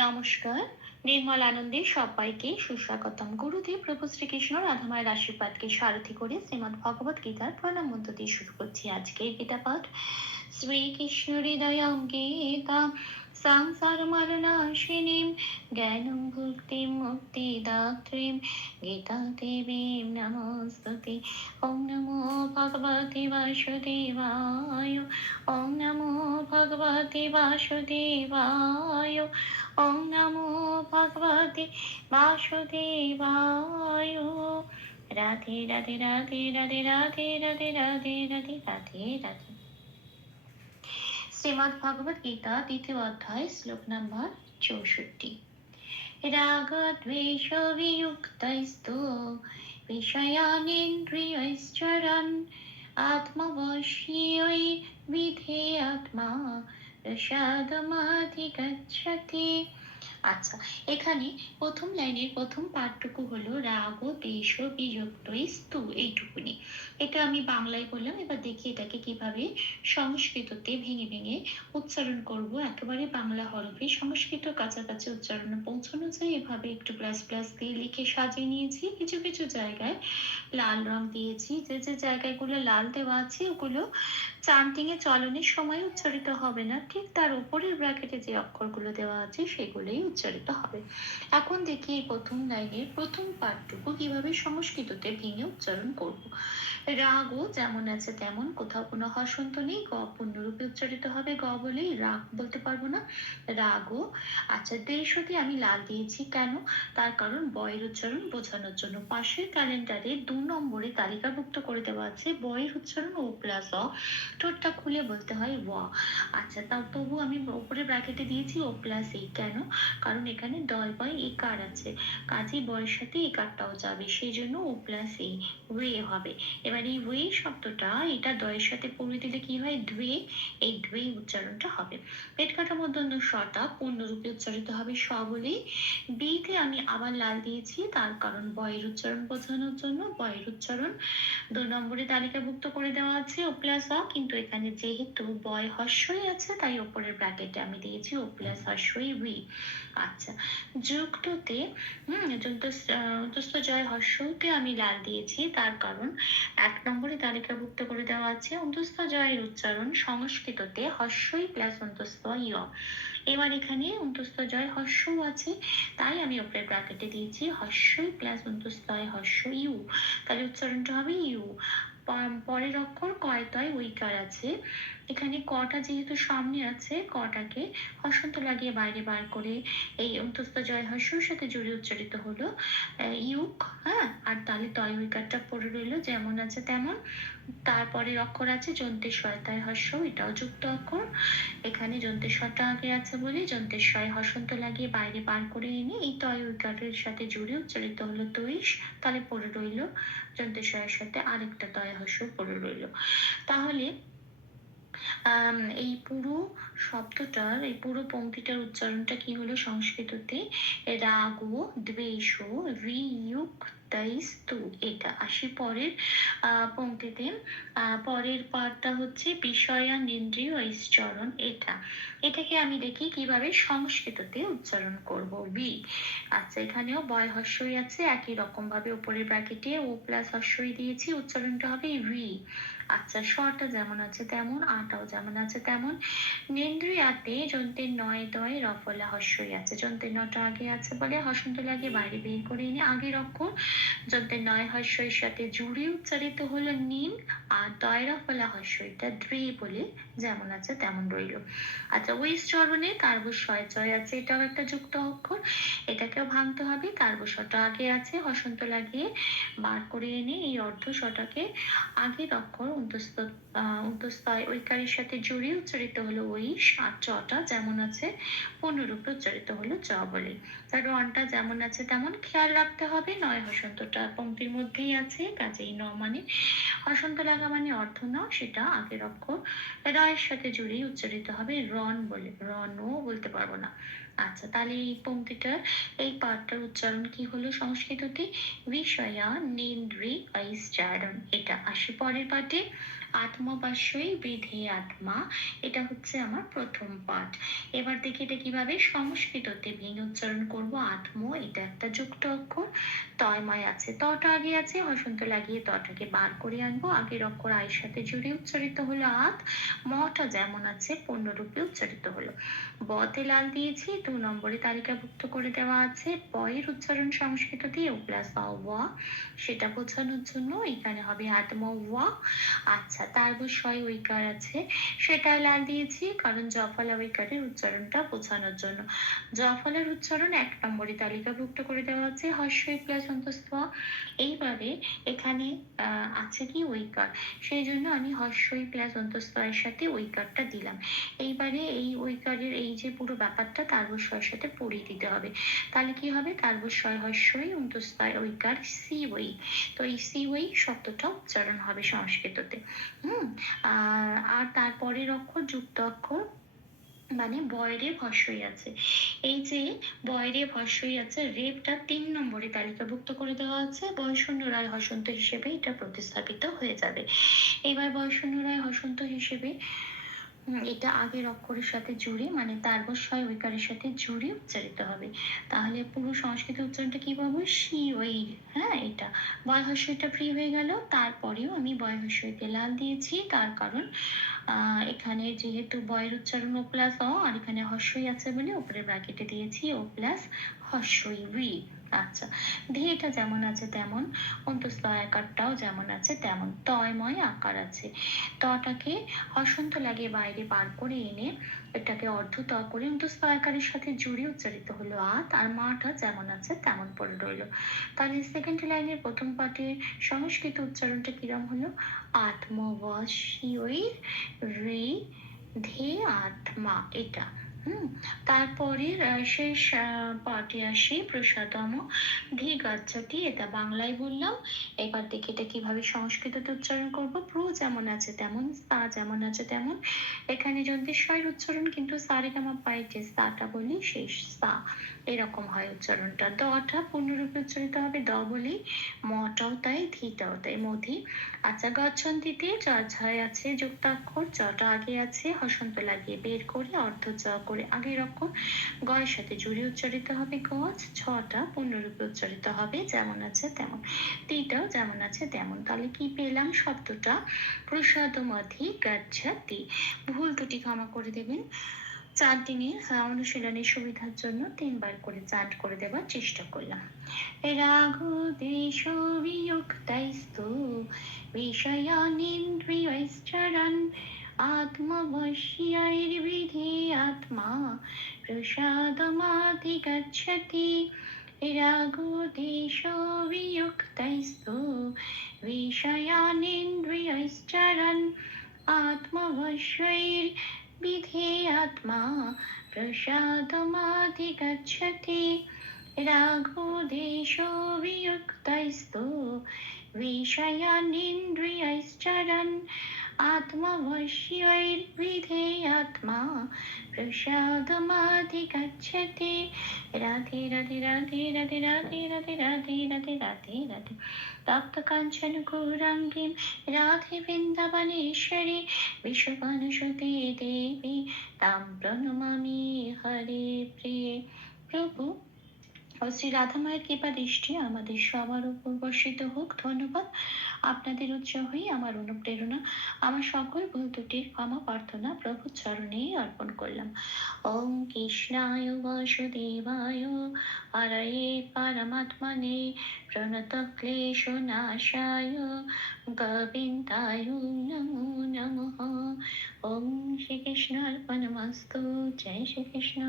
নমস্কার, নির্মল আনন্দে সবাইকে সুস্বাগতম। গুরুদেব প্রভু শ্রীকৃষ্ণ রাধামায়ের আশীর্বাদকে সারথি করে শ্রীমদ ভগবত গীতার প্রণাম মন্ত্র দিয়ে শুরু করছি আজকের গীতা পাঠ। শ্রীকৃষ্ণ হৃদয়ং গীতা সংসার মরণাশিনীম জ্ঞানম ভুক্তিম মুক্তিদাত্রীম গীতা দেবীম নমস্তুতে। ওম নমো ভগবতে বাসুদেবায়। ওম নমো ভগবতে বাসুদেবায়। ওম নমো ভগবতে বাসুদেবায়। রাধে রাধে রাধে রাধে রাধে রাধে রাধে রাধে রাধে রাধে। শ্রীমদ্ ভগবত গীতা দ্বিতীয় অধ্যায়, শ্লোক নাম্বার চৌষট্টি। रागद्वेषवियुक्तैस्तु विषयानेन्द्रियैश्चरन् आत्मवश्यै विधेयात्मा प्रसादमाधिगच्छति আচ্ছা এখানে প্রথম লাইনের প্রথম পাঠটুকু হলো রাগ দেশ বিযুক্ত স্তু এইটুকুনি। এটা আমি বাংলায় বললাম, এবার দেখি এটাকে কীভাবে সংস্কৃততে ভেঙে ভেঙে উচ্চারণ করব। একেবারে বাংলা হরফে সংস্কৃত কাছাকাছি উচ্চারণে পৌঁছানো যায়। এভাবে একটু প্লাস প্লাস দিয়ে লিখে সাজিয়ে নিয়েছি। কিছু কিছু জায়গায় লাল রং দিয়েছি। যে যে জায়গাগুলো লাল দেওয়া আছে, ওগুলো চান্টিং এ চলনের সময় উচ্চারিত হবে না। ঠিক তার উপরের ব্র্যাকেটে যে অক্ষরগুলো দেওয়া আছে, সেগুলোই উচ্চারিত হবে। এখন দেখি এই প্রথম লাইনের প্রথম পাঠটুকু কীভাবে সংস্কৃততে ভেঙে উচ্চারণ করব। রাগও যেমন আছে তেমন, কোথাও কোনো হসন্ত নেই, গ পূর্ণরূপে উচ্চারিত হবে গ বলেই রাগ বলতে পারব না। রাগও আচ্ছা দেশতে আমি লাল দিয়েছি কেন? তার কারণ বয়ের উচ্চারণ বোঝানোর জন্য। পাশের ক্যালেন্ডারে দু নম্বরে তালিকাভুক্ত করে দেওয়া আছে বয়ের উচ্চারণ ও প্লাস অ। ঠোঁটটা খুলে বলতে হয় ওয়া আচ্ছা তাও তবু আমি উপরে ব্র্যাকেটে দিয়েছি ও প্লাস এই কেন? কারণ এখানে দয় বয় কার আছে। কাজেই বয়ের সাথে একারটাও যাবে, সেই জন্য ও প্লাস এই ওয়ে হবে। এবার এই ওয়ে শব্দটা, এটা দয়ের সাথে পড়ে দিলে কি হয়? দ্বে এই দ্বে উচ্চারণটা হবে। পেট কাটা মধ্যন্য শটা পূর্ণরূপে উচ্চারিত হবে স বলেই বিতে আমি আবার লাল দিয়েছি, তার কারণ বয়ের উচ্চারণ বোঝানোর জন্য। বয়ের উচ্চারণ দু নম্বরে তালিকাভুক্ত করে দেওয়া আছে, ও প্লাস অ কিন্তু এখানে যেহেতু বয় হর্ষই আছে, তাই ওপরের ব্র্যাকেটে আমি দিয়েছি ও প্লাস হর্ষই উই। আচ্ছা। যুক্ততে, হম অন্তস্থ জয় হর্ষতে আমি লাল দিয়েছি, তার কারণ এক নম্বরে তালিকাভুক্ত করে দেওয়া আছে অন্তস্থ জয়ের উচ্চারণ সংস্কৃততে হস্যই প্লাস অন্তস্থ ইয়। এবার এখানে অন্তস্থ জয় হস্য আছে, তাই আমি ওপরের ব্র্যাকেটে দিয়েছি হস্যই প্লাস অন্তস্থয় হর্ষ ইউ তাহলে উচ্চারণটা হবে ইউ। পরের অক্ষর কয়তয় উইকার আছে। এখানে কটা যেহেতু সামনে আছে, কটাকে হসন্ত লাগিয়ে বাইরে বার করে এই অন্তস্থ জয় হর্ষর সাথে জুড়ে উচ্চারিত হলো। ইউক হ্যাঁ? আর তাহলে তয় উইকারটা পড়ে রইল, যেমন আছে তেমন। তারপরের অক্ষর আছে যন্তেশ্বর তাই হস্য, এটাও যুক্ত অক্ষর। এখানে যন্তেশ্বরটা আগে আছে বলে যন্তেশ্বরে হসন্ত লাগিয়ে বাইরে বার করে এনে এই তয় উইকারের সাথে জুড়ে উচ্চারিত হলো তৈশ, তাহলে পড়ে রইল যন্তেশ্বরের সাথে আরেকটা তয় হস্য পড়ে রইল। তাহলে এই পুরো শব্দটার এই পুরো পংক্তিটার উচ্চারণটা কি হলো সংস্কৃততে? রাগ, দ্বেষ বিযুক্ত তু এটা আসি পরের পংক্তিতে পরের পাঠটা হচ্ছে বিষয়ান ইন্দ্রিয় ঐশ্চরণ এটা। এটাকে আমি দেখি কীভাবে সংস্কৃততে উচ্চারণ করব বি। আচ্ছা এখানেও বয় হর্ষই আছে, একই রকম ভাবে উপরের ব্র্যাকেটে ও প্লাস হর্ষই দিয়েছি, উচ্চারণটা হবে ভি আচ্ছা শটা যেমন আছে তেমন আটাও যেমন আছে তেমন। নেন্দ্রিয়াতে যন্ত্রের নয় দয় রফলা হস্যই আছে। যন্ত্রের নটা আগে আছে বলে হসন্ত লাগে বাইরে বের করে এনে আগে অক্ষর যন্ত্রের নয় হর্ষের সাথে জুড়ে উচ্চারিত হলো নিন আর দয় রফলা হর্ষইটা দ্রে বলে যেমন আছে তেমন রইল। আচ্ছা ওই চরণে তারবস্বয় জয় আছে, এটাও একটা যুক্ত অক্ষর। এটাকেও ভাঙতে হবে তারবস্বটা আগে আছে, হসন্ত লাগিয়ে বার করে এনে এই অর্ধ শটাকে আগের অক্ষর অন্তস্থ অন্তস্থয় ঐকারের সাথে জড়িয়ে উচ্চারিত হলো ওই আর চটা যেমন আছে, পূর্ণরূপে উচ্চারিত হলো চ বলে। তার রনটা যেমন আছে তেমন খেয়াল রাখতে হবে, নয় হসন্তটা পঙ্ক্তির মধ্যেই আছে, কাজেই ন মানে। অসন্ত লাগা মানে অর্থ ন, সেটা আগের অক্ষর। রয়ের সাথে জুড়েই উচ্চারিত হবে রন বলে রনও বলতে পারব না আচ্ছা তাহলে এই পঙ্ক্তিটার এই পাঠটার উচ্চারণ কি হলো সংস্কৃততে বিষয়া নিন্দ্রি এটা আসি পরের পাঠে আত্মবাস্যই বিধে আত্মা, এটা হচ্ছে আমার প্রথম পাঠ। এবার দেখি এটা কীভাবে সংস্কৃততে ভিন উচ্চারণ করব। আত্ম, এটা একটা যুক্ত অক্ষর। তয়ময় আছে, তটা আগে আছে হসন্ত লাগিয়ে তটাকে বার করে আনব। আগের অক্ষর আয়ের সাথে জুড়ে উচ্চারিত হলো আত। মটা যেমন আছে, পূর্ণরূপে উচ্চারিত হলো। বতে লাল দিয়েছি, দু নম্বরে তালিকাভুক্ত করে দেওয়া আছে। বয়ের উচ্চারণ সংস্কৃত দিয়ে প্লাস ওয়া সেটা বোঝানোর জন্য এখানে হবে আত্ম ওয়া আচ্ছা তারপর ছয় ঐকার আছে। সেটা লাল দিয়েছি, কারণ জফলা ঐকারের উচ্চারণটা বোঝানোর জন্য। জফলার উচ্চারণ এক নম্বরে তালিকাভুক্ত করে দেওয়া আছে হর্ষই প্লাস অন্তস্থ এইবারে এখানে আছে কি ঐকার সেই জন্য আমি হর্ষই প্লাস অন্তস্থ এর সাথে ঐকারটা দিলাম। এইবারে এই ঐকারের এই যে পুরো ব্যাপারটা তারবস্বয়ের সাথে পড়িয়ে দিতে হবে। তাহলে কি হবে? তারবস্বয় হর্ষই অন্তস্থয় ঐকার সি ওই তো এই সি ওই শব্দটা উচ্চারণ হবে সংস্কৃততে। হুম, আর তারপরের অক্ষর যুক্ত অক্ষর মানে বয়রে ভস্যই আছে। এই যে বয়রে ভস্যই আছে, রেপটা তিন নম্বরে তালিকাভুক্ত করে দেওয়া আছে। বয়শূন্য রায় হসন্ত হিসেবে এটা প্রতিস্থাপিত হয়ে যাবে। এবার বয়শূন্য রায় হসন্ত হিসেবে এটা আগের অক্ষরের সাথে জুড়ে মানে তারবস্বয় ঐকারের সাথে জুড়ে উচ্চারিত হবে। তাহলে পুরো সংস্কৃত উচ্চারণটা কি পাবো শি ওই হ্যাঁ এটা। বয় হস্যটা ফ্রি হয়ে গেল তারপরেও আমি বয় হস্যতে লাল দিয়েছি তার কারণ আহ, এখানে যেহেতু বয়ের উচ্চারণ ও প্লাস অ আর এখানে হস্যই আছে বলে উপরে ব্র্যাকেটে দিয়েছি ও প্লাস হস্যই উই আচ্ছা ধেটা যেমন আছে তেমন অন্তস্থ আকারটাও যেমন আছে তেমন, তয়ময় আকার আছে। তটাকে হসন্ত লাগিয়ে বাইরে বার করে এনে এটাকে অর্ধ ত করে অন্তস্থ আকারের সাথে জুড়ে উচ্চারিত হলো আত আর মাটা যেমন আছে তেমন পড়ে রইল। তাহলে সেকেন্ড লাইনের প্রথম পাঠের সংস্কৃত উচ্চারণটা কিরম হলো? আত্মবশীয় রে ধে আত্মা, এটা। তারপরের শেষ পাঠে আসি প্রসাদম ধি এটা বাংলায় বললাম। এবার দেখি এটা কীভাবে সংস্কৃততে উচ্চারণ করব। প্রো যেমন আছে তেমন সা যেমন আছে তেমন। এখানে যন্ত্রেশ্বরের উচ্চারণ, কিন্তু সারে গামা পাই যে সাটা বলি শেষ সা এরকম হয় উচ্চারণটা। দটা পূর্ণরূপে উচ্চারিত হবে দ বলি, মটাও তাই, ধীটাও তাই, মধি। আচ্ছা গচ্ছন্তিতে জ ঝয় আছে যুক্তাক্ষর জটা আগে আছে, হসন্ত লাগিয়ে বের করে অর্ধ জ করে। আগের অক্ষর গয়ের সাথে জুড়ে উচ্চারিত হবে গজ, ছটা পূর্ণরূপে উচ্চারিত হবে যেমন আছে তেমন। তিটাও যেমন আছে তেমন। তাহলে কি পেলাম শব্দটা? প্রসাদমধি গাচ্ছাতি। ভুল দুটি ক্ষমা করে দেবেন। চার দিনের অনুশীলনের সুবিধার জন্য তিনবার করে চাট করে দেওয়ার চেষ্টা করলাম। রাগ দেশ বিযুক্তাইস্তু বিষয়ানিন্দ্রিয়শ্চরণ आत्मवश्यैर्विधि आत्मा प्रसादमाधिगच्छति रागोदेशो वियुक्तैस्तु विषयानेन्द्रियैश्चरन् आत्मवश्यैर्विधि आत्मा प्रसादमाधिगच्छति राघोदेशो वियुक्तैस्तु विषयानिन्द्रियैश्चरन् আত্মবশ্যৈর্বিধে আত্মা প্রসাদমাধিগচ্ছতি রাধে রাধে রাধে রাধে রাধে রাধে রাধে রাধে রাধে রাধে তপ্ত কাঞ্চন গৌরাঙ্গীম রাধে বৃন্দাবনেশ্বরী বিশ্ববানুসুতে দেবী তাম প্রণমামি হরে প্রিয়ে প্রভু শ্রী রাধা মায়ের কৃপা দৃষ্টি আমাদের সবার উপর বর্ষিত হোক। ধন্যবাদ। আপনাদের উৎসাহই আমার অনুপ্রেরণা, আমার সকল ভুল ত্রুটির ক্ষমা প্রার্থনা প্রভু চরণে অর্পণ করলাম। ওম কৃষ্ণায় বাসুদেবায় হরয়ে পরমাত্মনে প্রণত ক্লেশ নাশায় গোবিন্দায় নমো নমঃ। ওম শ্রীকৃষ্ণ অর্পণমস্তু জয় শ্রীকৃষ্ণ।